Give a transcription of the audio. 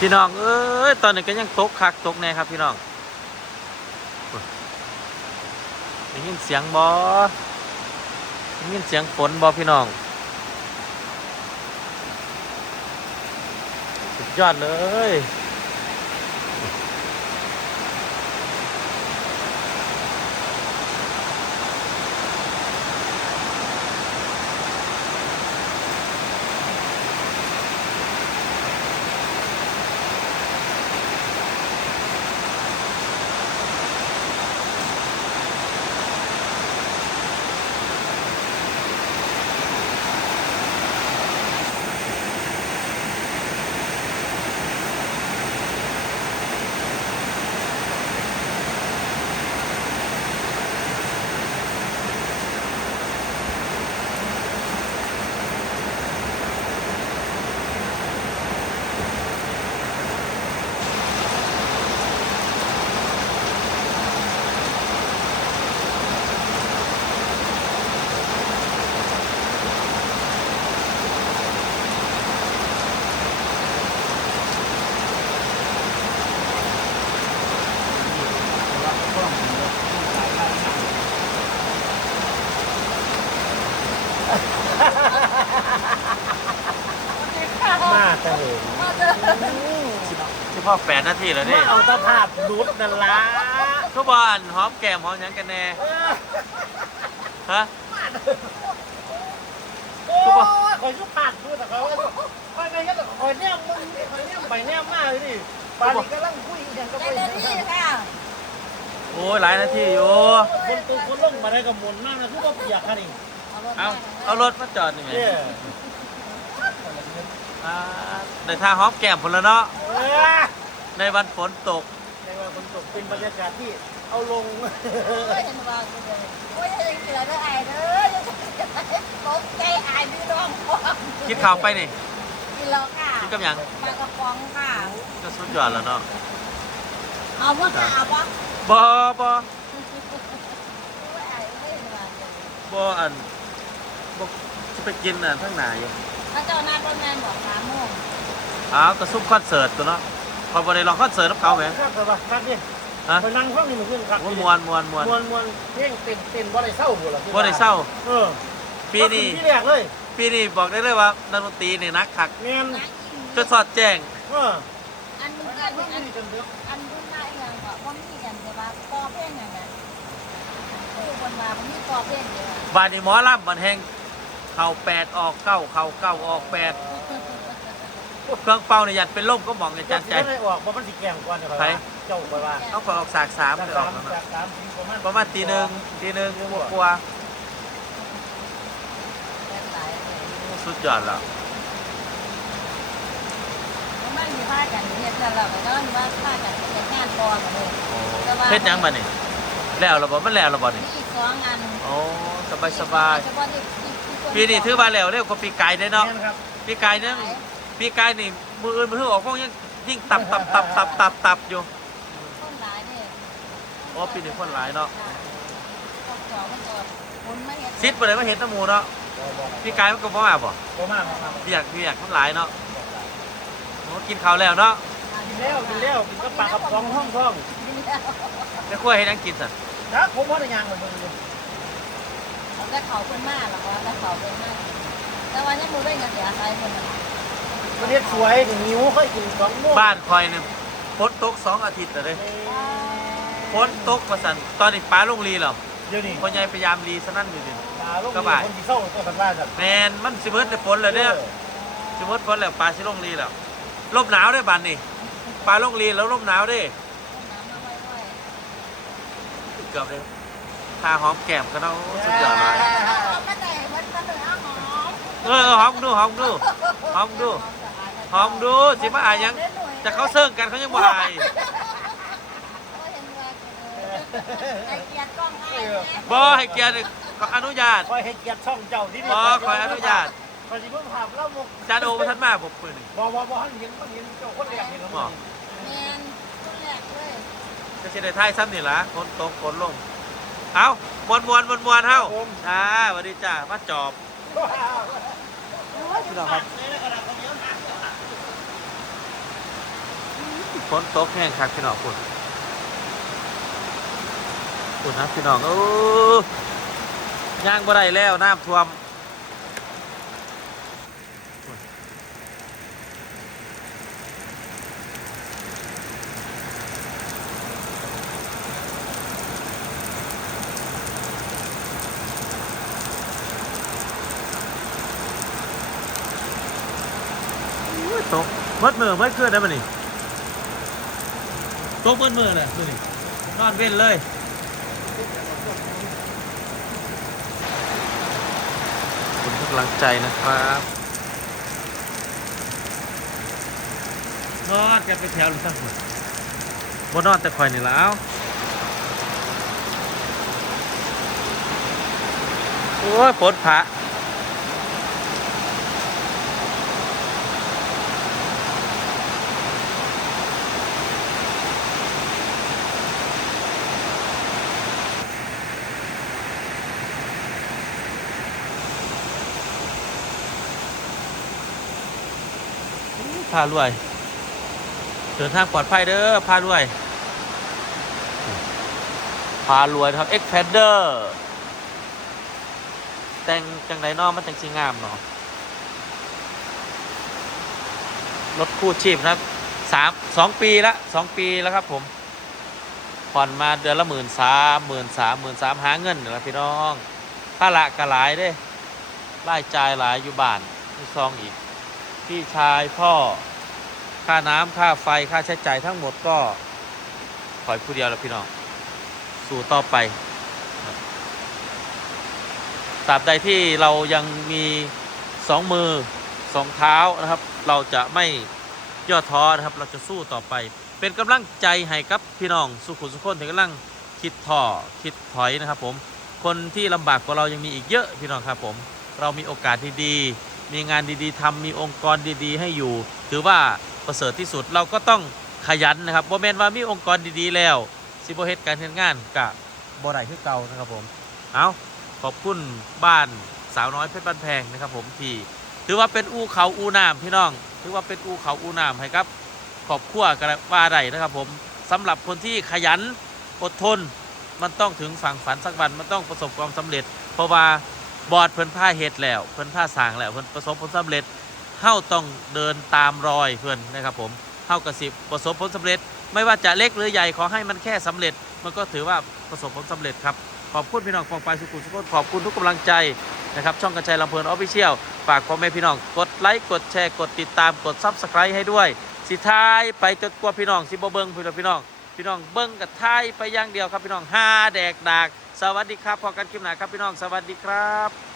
พี่น้องเอ้ยตอนนี้ก็ยังตกคักตกแน่ครับพี่น้องได้ยินเสียงบอได้ยินเสียงฝนบอพี่น้อง สุดยอดเลย พ่อแปดนาทีแล้วนี่มาเอาสภาพรุดนั่นละทุกบอลหอมแก้มหอมหยังกันแน่เออฮะ โอ้ยคอยยุบปากดูแต่เขาคอยไงก็คอยแนมมึงนี่คอยแนมไปแนมมาเลยดิปานนี้กำลังคุยกันก็ได้ไปเลยนี่ค่ะ โอ้ยหลายนาทีอยู่ คนตัวคนลงมาได้กับหมุนมากนะคือว่าเปียกค่ะนี่เอา เอารถมาจอดนี่ไงเนี่ยอ่า ในทางหอมแก้มผลแล้วเนาะในวันฝนตก ในวันฝนตกเป็นบรรยากาศที่เอาลงก็เห็นว่าโอ้ยยังเสือได้อายเด้อยังตกใจอายพี่น้องคิดข่าวไปนี่กินแล้วค่ะคิดกับยังปลากระป๋องค่ะก็สุดยอดแล้วเนาะเอาบ่ค่ะเอาบ่บอบอโอ้ยอายไม่เห็นว่าบอจะไปกินอะทั้งหนาอยู่ ถ้าเจ้าหน้าประมาณบอกสามโมงอ้าวกระซุ่มคอนเสิร์ตตัวเนาะพอบ่ได้ลองคอนเสิร์ตกับเขาไหมครับแต่ว่าครับนี่ฮะไปนั่งห้องนี่มันขึ้นครับโอ้ยมวนมวนมวนมวนมวนเพลงเต้นเต้นบ่ได้เศร้าบ่ล่ะบ่ได้เศร้าเออปีนี้ที่แรกเลยปีนี้บอกได้เลยว่านักดนตรีนี่นักขักเงี้ยนักกินจนสอดแจ้งเอออันอันอันอันอันรุ่นหน้าอีกอย่างก็ว่ามีกันแต่ว่าปอเพ่งอย่างนั้นคือคนมามันมีปอเพ่งเดียวบาดนี้หมอลำมันแห้ง เข่าแปดออกเก้าเข่าเก้าออกแปดเครื่องเป่าเนี่ยยันเป็นล่มก็มองในจานใจจะได้ออกบ่มันสิแกล้งก่อนเดี๋ยวไปเจ้าไปว่าเอาไปออกสากสามไปออกแล้วจาเนาะกสามถึงประมาณประมาณตีหนึ่งตีหนึ่งกลัวาแบบหลายเลยๆสุดยอดแล้วไม่มีผ้ากันเฮ็ดแล้วเราก็นอนว่าผ้ากันเป็นงานปอกันเลยเฮ็ดหยังมานี่แล้วเราบอกมันแล้วเราบอกนี่มีอีกสองงานโอ้สบายสบายเฉพาะที่ที่ ปีนี้ถือว่าแล้วเร็วกว่าปีกายได้เนาะแม่นครับปีกายเนี่ยปีกายนี่มืออื่นมือถือออกพวกยังยิ่งตับตับตับตับตับตับอยู่ต้นหลายเนี่ยอ๋อปีนี้คนหลายเนาะตกจอมันจอดคนไม่เห็นซิดไปเลยมาเห็นแตะมูเนาะปีกายมันก็บ่มาบ่บ่มากบ่มากเบียกเบียกคนหลายเนาะโอ้กินข้าวแล้วเนาะกินแล้วกินแล้วกินกับปลากกับของห้องท้องแล้วขั้วให้นังกินสันถ้าผมว่าได้ยังเหมือนกันเลย แล้วเขาเป็นมากหรอวะแล้วเขาเป็นมากแต่วันนี้มูได้เงินเสียใครคนละประเทศสวยถึงนิ้วค่อยกินสองโมงบ้านคอยเนี่ยฝนตกสองอาทิตย์แล้วเลยฝนตกมาสันตอนนี้ป้าลงรีแล้วเดี๋ยวนี้พ่อใหญ่พยายามรีสนั่นอยู่ดิปลาลูกนี่คนที่เศร้าตัวสันว่าสันแมนมันสิเบิดแต่ฝนเลยเนี่ยสิเบิดฝนแล้วปลาสิลงรีแล้วลมหนาวได้บัดนี่ปลาลงรีแล้วลมหนาวได้น้ำมาไว้ไว้เกือบเลย ทาหอมแก้มกันเอาสุดยอดเลยเอามาแต่มันมันเหลือหอมเออหอมดูหอมดูหอมดูหอมดูสิมาอายยังแต่เขาเซิ่งกันเขายังบ่อายไอเกียรติกล้องไอ้บ่ให้เกียรติเขาอนุญาตคอยให้เกียรติช่องเจ้าที่นี่บ่ขออนุญาตคอยสิเพิ่งถามเล่ามุกจานโอมาทันมาผมปืนนี่บ่บ่บ่เห็นบ่เห็นเจ้าคนแรกเห็นแล้วบ่แมนต้นแรกเลยจะสิได้ท้ายซ้ำนี่ล่ะฝนตกฝนลงเอา มวนมวนมวนมวนเฮาจ้าสวัสดีจ้ามาจอบพี่น้องครับฝนตกแห้งคักพี่น้องคุณคุณนะพี่น้องโอ้ย่างบ่ได้แล้วน้ำท่วมอุ้ยตก เบิดมือเบิดคืนได้ปะนี่ตกเบิดมือเลยดูนี่นอนเว้นเลยขอบคุณทุกกำลังใจนะครับนอนกันไปแถวหรือสักคนบนนอนแต่คอยนี่แล้วโอ้ยฝนพระ พารวย เดินทางปลอดภัยเด้อพารวยพารวยครับ Expander แต่งจังไดเนอมันจังสิงามเนาะรถคู่ชีพนะครับสามสองปีละสองปีแล้วครับผมผ่อนมาเดือนละหมื่นสามหมื่นสามหมื่นสามหาเงินนะพี่น้องค่าละกะหลายเด้รายจ่ายหลายอยู่บ้านซองอีก พี่ชายพ่อค่าน้ำค่าไฟค่าใช้จ่ายทั้งหมดก็ขอยผู้เดียวแล้วพี่น้อง สู่ต่อไปตราบใดที่เรายังมีสองมือสองเท้านะครับ เราจะไม่ย่อท้อนะครับ เราจะสู้ต่อไป เป็นกำลังใจให้กับพี่น้อง สุขุมสุขคนที่กำลังคิดท่อคิดถอยนะครับ ผม คนที่ลำบากกว่าเรายังมีอีกเยอะพี่น้องครับผม เรามีโอกาสดี มีงานดีๆทำมีองค์กรดีๆ ให้อยู่ ถือว่าประเสริฐที่สุดเราก็ต้องขยันนะครับโมเมนว่ามีองค์กรดีๆ แล้วสิบเฮ็ดการเฮ็ดงานกะบ่ได้คือเก่านะครับผมเอาขอบคุณบ้านสาวน้อยเพชรบ้านแพงนะครับ ผมที่ถือว่าเป็นอูเขาอูน้ำพี่น้อง ถือว่าเป็นอูเขาอูน้ำให้ครับขอบครัวกันว่าไดนะครับ ผมสำหรับคนที่ขยันอดทน มันต้องถึงฝั่งฝันสักวันมันต้องประสบความสำเร็จ เพราะว่า บอดเพิ่นผ้าเฮ็ดแล้วเพิ่นผ้าสางแล้วเพิ่นประสบผลสำเร็จเฮาต้องเดินตามรอยเพิ่นนะครับผมเฮากระสิบประสบผลสำเร็จ ไม่ว่าจะเล็กหรือใหญ่ขอให้มันแค่สำเร็จ มันก็ถือว่าประสบผลสำเร็จครับขอบคุณพี่น้องฟองไปสุขุมสุขนขอบคุณทุกกำลังใจนะครับช่องกระจายลำเพลินออฟฟิเชียลฝากพ่อแม่พี่น้องกดไลค์กดแชร์กดติดตามกดซับสไครต์ให้ด้วย สิท้ายไปจนกว่าพี่น้องสิบเบิ้งพี่น้อง พี่น้องเบิ้งกับไทยไปอย่างเดียวครับพี่น้องห้าแดกดาก สวัสดีครับพอกันคลิปหน้าครับพี่น้องสวัสดีครับ